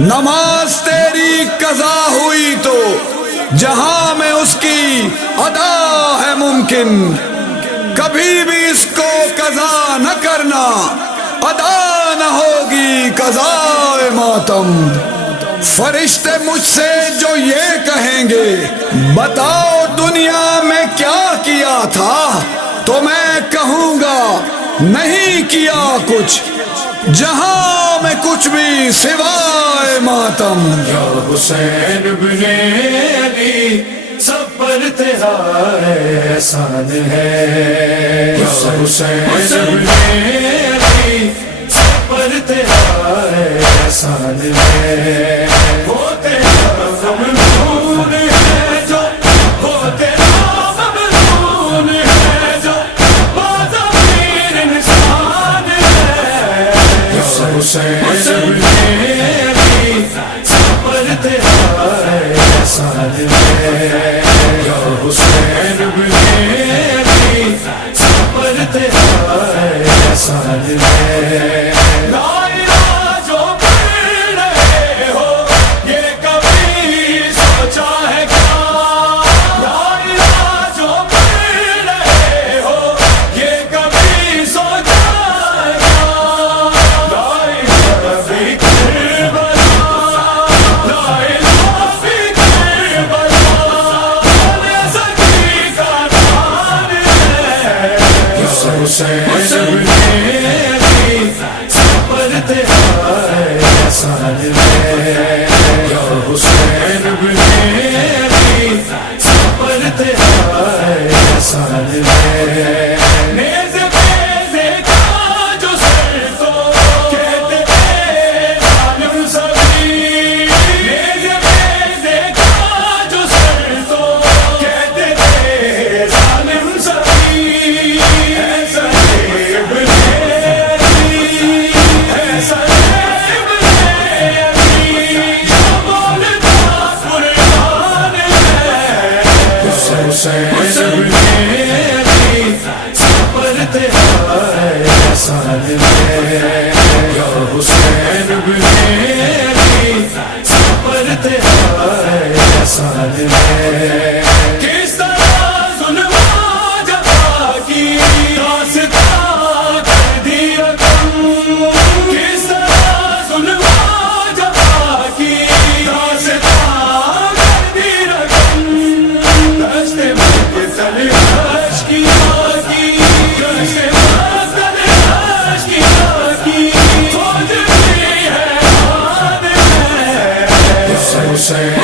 نماز تیری قضا ہوئی تو جہاں میں اس کی ادا ہے ممکن، کبھی بھی اس کو قضا نہ کرنا، ادا نہ ہوگی قضائے ماتم۔ فرشتے مجھ سے جو یہ کہیں گے بتاؤ دنیا میں کیا کیا تھا، تو میں کہوں گا نہیں کیا کچھ، جہاں میں کچھ بھی سوائے ماتم۔ یا حسین بن علی سب پر تیرا احسان ہے، یا حسین بن علی سب پر تیرا احسان ہے۔ وہ تیرا ممنون ہے جو، وہ تیرا ممنون ہے جو بازمیر انسان ہے، یا حسین بن علی سب پر تیرا احسان ہے، یا حسین بن علی سب پر تیرا احسان ہے۔ لا الہ جو پڑھ رہے ہو یہ کبھی سوچا ہے کیا، لا الہ جو پڑھ رہے ہو یہ کبھی سوچا ہے کیا، لا الہ فی کربلا، لا الہ فی کربلا، بولے سکی کا نام ہے، یا حسین بن علی سب پر تیرا احسان ہے، یا حسین بن علی سب پر تیرا احسان ہے۔ نیز پہ دیکھا جو سر تو کہتے تھے ظالم سبھی، نیز پہ دیکھا جو سر تو کہتے تھے ظالم سبھی، ایسا ابن علی، ایسا ابن علی جو بولتا قرآن ہے، حسین بن علی سب پر تیرا احسان ہے، یا حسین بن علی سب پر تیرا احسان ہے۔ کس طرح ظلم و جفا کی داستان کر دی رقم، کس طرح ظلم و جفا کی داستان کر دی رقم، دشت مقتل عشق کی آگی، دشت مقتل عشق کی آگی، فوج بھی حیران ہے، حسین